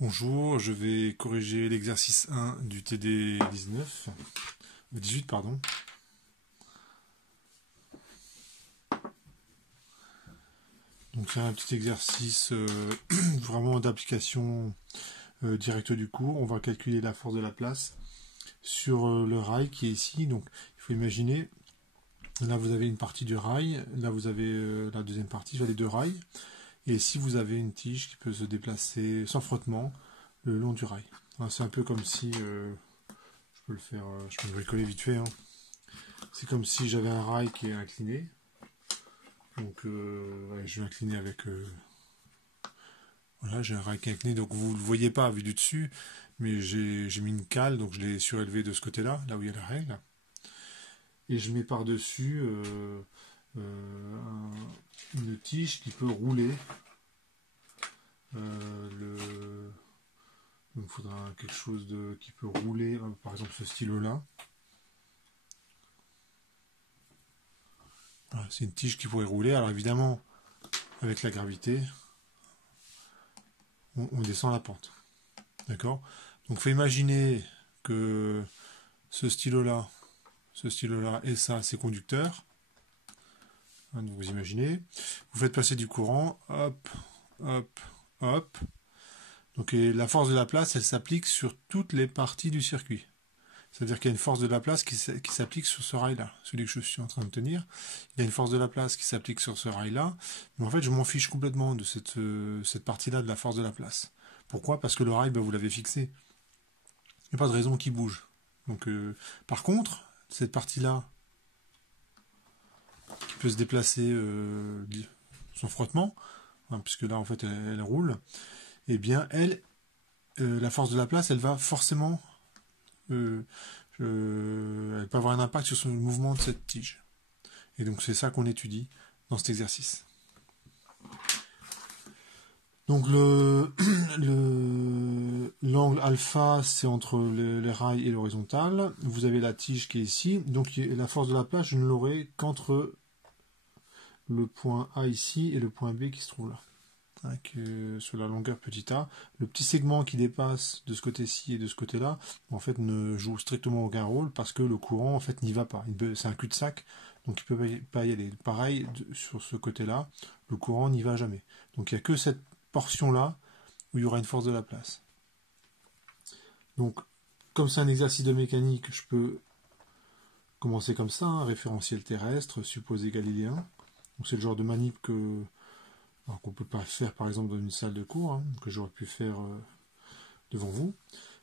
Bonjour, je vais corriger l'exercice 1 du TD 19, 18 pardon. Donc c'est un petit exercice vraiment d'application directe du cours. On va calculer la force de la place sur le rail qui est ici. Donc il faut imaginer, là vous avez une partie du rail, là vous avez la deuxième partie, les deux rails. Et ici vous avez une tige qui peut se déplacer sans frottement le long du rail. C'est un peu comme si, je peux le faire, je peux le bricoler vite fait. C'est comme si j'avais un rail qui est incliné. Donc ouais, je vais incliner avec... voilà, j'ai un rail qui est incliné, donc vous ne le voyez pas vu du dessus, mais j'ai mis une cale, donc je l'ai surélevé de ce côté-là, là où il y a la règle. Et je mets par-dessus une tige qui peut rouler. Il me faudra quelque chose qui peut rouler, par exemple ce stylo-là. Voilà, c'est une tige qui pourrait rouler. Alors évidemment, avec la gravité, on descend la pente. D'accord? Donc il faut imaginer que ce stylo-là et ça, c'est conducteur. Donc vous imaginez. Vous faites passer du courant, hop, hop, hop. Donc et la force de la place, elle s'applique sur toutes les parties du circuit. C'est-à-dire qu'il y a une force de la place qui s'applique sur ce rail-là, celui que je suis en train de tenir. Il y a une force de la place qui s'applique sur ce rail-là. Mais en fait, je m'en fiche complètement de cette partie-là de la force de la place. Pourquoi? Parce que le rail, vous l'avez fixé. Il n'y a pas de raison qu'il bouge. Donc, par contre, cette partie-là, qui peut se déplacer sans frottement, puisque là, en fait, elle roule, eh bien, la force de la place, elle va forcément... elle peut avoir un impact sur le mouvement de cette tige. Et donc c'est ça qu'on étudie dans cet exercice. Donc l'angle alpha, c'est entre les rails et l'horizontale. Vous avez la tige qui est ici. Donc la force de la place, je ne l'aurai qu'entre le point A ici et le point B qui se trouve là. Sur la longueur petit a, le petit segment qui dépasse de ce côté-ci et de ce côté-là, en fait, ne joue strictement aucun rôle parce que le courant, en fait, n'y va pas. C'est un cul-de-sac, donc il ne peut pas y aller. Pareil, sur ce côté-là, le courant n'y va jamais. Donc il n'y a que cette portion-là où il y aura une force de la place. Donc, comme c'est un exercice de mécanique, je peux commencer comme ça, référentiel terrestre, supposé galiléen. Donc c'est le genre de manip qu'on ne peut pas faire par exemple dans une salle de cours, que j'aurais pu faire devant vous.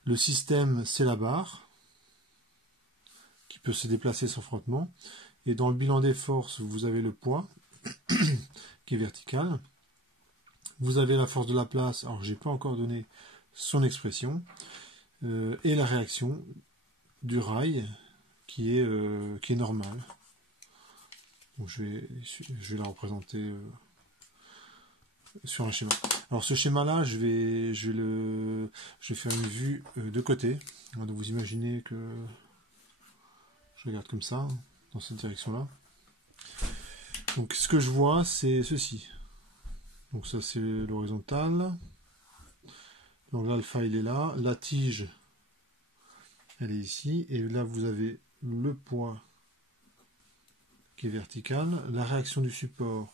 Le système, c'est la barre, qui peut se déplacer sans frottement. Et dans le bilan des forces, vous avez le poids, qui est vertical. Vous avez la force de la place, alors je n'ai pas encore donné son expression, et la réaction du rail, qui est normale. Donc je vais la représenter... sur un schéma. Alors ce schéma-là, je vais faire une vue de côté. Donc vous imaginez que je regarde comme ça, dans cette direction-là. Donc ce que je vois, c'est ceci. Donc ça c'est l'horizontale. Donc l'alpha il est là. La tige, elle est ici. Et là vous avez le poids qui est vertical. La réaction du support,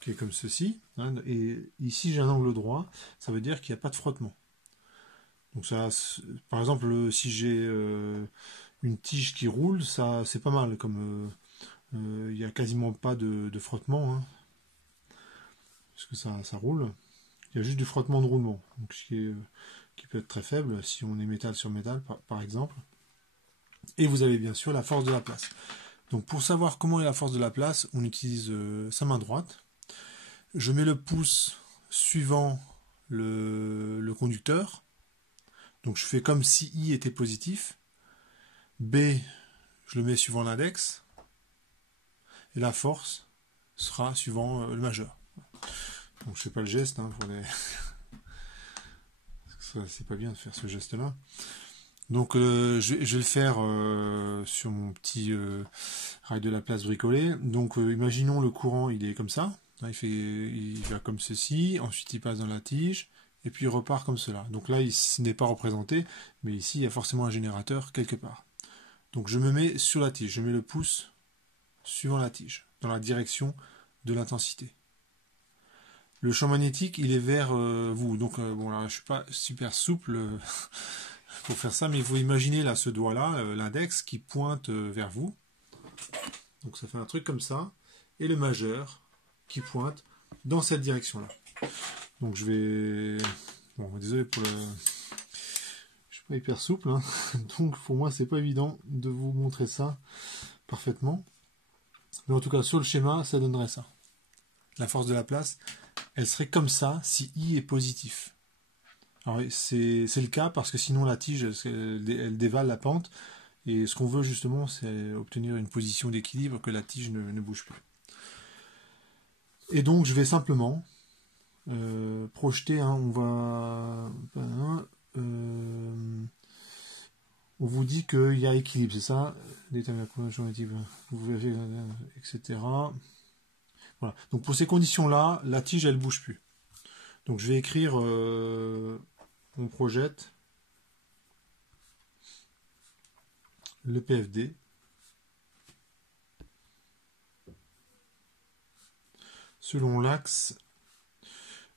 qui est comme ceci, et ici j'ai un angle droit, ça veut dire qu'il n'y a pas de frottement. Donc ça, par exemple, si j'ai une tige qui roule, ça c'est pas mal, comme il n'y a quasiment pas de frottement, parce que ça roule. Il y a juste du frottement de roulement, donc qui peut être très faible si on est métal sur métal, par exemple. Et vous avez bien sûr la force de la place. Donc pour savoir comment est la force de la place, on utilise sa main droite. Je mets le pouce suivant le conducteur. Donc je fais comme si I était positif. B, je le mets suivant l'index. Et la force sera suivant le majeur. Donc je fais pas le geste pour les... c'est pas bien de faire ce geste-là. Donc je vais le faire sur mon petit rail de la place bricolé. Donc imaginons le courant, il est comme ça. Là, il va comme ceci, ensuite il passe dans la tige, et puis il repart comme cela. Donc là, ce n'est pas représenté, mais ici, il y a forcément un générateur quelque part. Donc je me mets sur la tige, je mets le pouce suivant la tige, dans la direction de l'intensité. Le champ magnétique, il est vers vous. Donc bon, là, je suis pas super souple pour faire ça, mais il faut imaginer là ce doigt-là, l'index, qui pointe vers vous. Donc ça fait un truc comme ça, et le majeur qui pointe dans cette direction-là. Donc je vais... Bon, désolé pour le... Je suis pas hyper souple, hein. Donc pour moi c'est pas évident de vous montrer ça parfaitement. Mais en tout cas sur le schéma ça donnerait ça. La force de la place, elle serait comme ça si I est positif. Alors c'est le cas parce que sinon la tige elle dévale la pente. Et ce qu'on veut justement c'est obtenir une position d'équilibre, que la tige ne bouge plus. Et donc je vais simplement projeter, hein, on vous dit qu'il y a équilibre, c'est ça, vous verrez, etc. Voilà. Donc pour ces conditions-là, la tige elle bouge plus. Donc je vais écrire, on projette le PFD selon l'axe.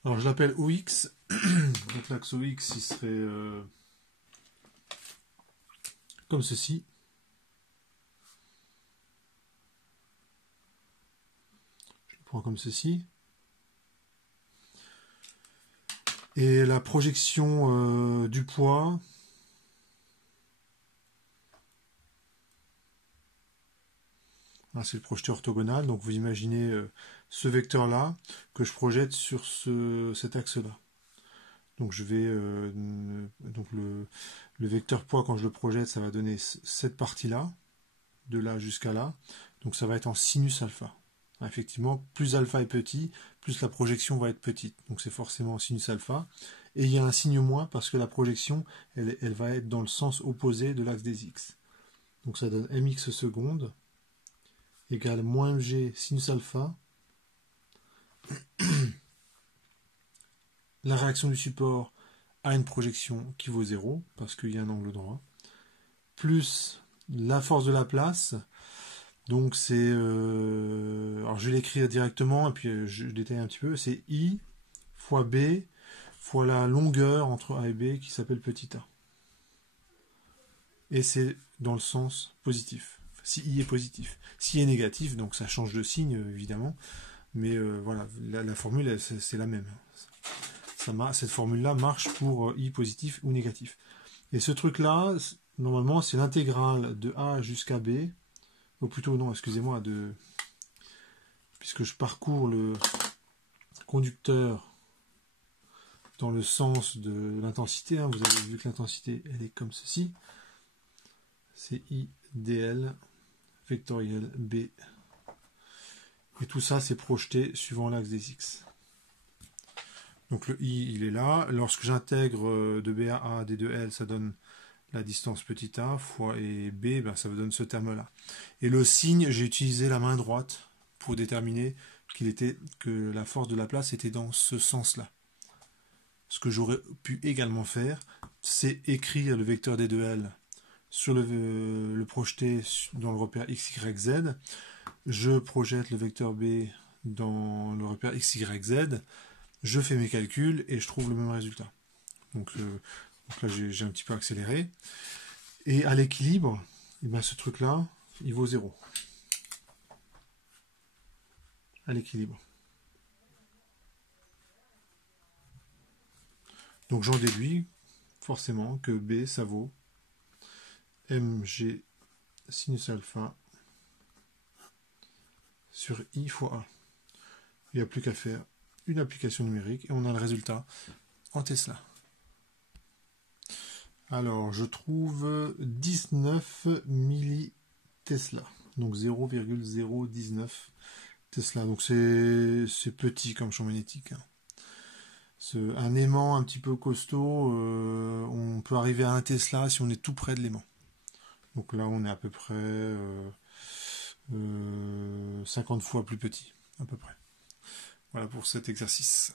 Alors je l'appelle OX. Donc l'axe OX il serait comme ceci. Je le prends comme ceci. Et la projection du poids, c'est le projeteur orthogonal. Donc vous imaginez ce vecteur-là que je projette sur cet axe-là. Donc je vais donc le vecteur poids, quand je le projette, ça va donner cette partie-là, de là jusqu'à là. Donc ça va être en sinus alpha. Effectivement, plus alpha est petit, plus la projection va être petite. Donc c'est forcément en sinus alpha. Et il y a un signe moins parce que la projection, elle va être dans le sens opposé de l'axe des x. Donc ça donne mx seconde égale moins mg sinus alpha. La réaction du support a une projection qui vaut 0, parce qu'il y a un angle droit, plus la force de la place. Donc c'est... alors je vais l'écrire directement, et puis je détaille un petit peu. C'est I fois B fois la longueur entre A et B qui s'appelle petit a. Et c'est dans le sens positif. Si I est positif. Si I est négatif, donc ça change de signe, évidemment. Mais voilà, la formule, c'est la même. Cette formule-là marche pour I positif ou négatif. Et ce truc-là, normalement, c'est l'intégrale de A jusqu'à B. Ou plutôt, non, excusez-moi, puisque je parcours le conducteur dans le sens de l'intensité. Hein, vous avez vu que l'intensité, elle est comme ceci. C'est I dl vectoriel B. Et tout ça, c'est projeté suivant l'axe des X. Donc le I, il est là. Lorsque j'intègre de B à A, D2L, ça donne la distance petit a fois et B, ben, ça vous donne ce terme-là. Et le signe, j'ai utilisé la main droite pour déterminer que la force de la place était dans ce sens-là. Ce que j'aurais pu également faire, c'est écrire le vecteur D2L sur le projeter dans le repère X, Y, Z. Je projette le vecteur B dans le repère X, Y, Z. Je fais mes calculs et je trouve le même résultat. Donc là, j'ai un petit peu accéléré. Et à l'équilibre, eh ben, ce truc-là, il vaut 0. À l'équilibre. Donc j'en déduis forcément que B, ça vaut mg sinus alpha sur I fois A. Il n'y a plus qu'à faire une application numérique et on a le résultat en Tesla. Alors, je trouve 19 millitesla, donc 0,019 Tesla. Donc c'est petit comme champ magnétique. Un aimant un petit peu costaud, on peut arriver à 1 Tesla si on est tout près de l'aimant. Donc là, on est à peu près 50 fois plus petit, à peu près. Voilà pour cet exercice.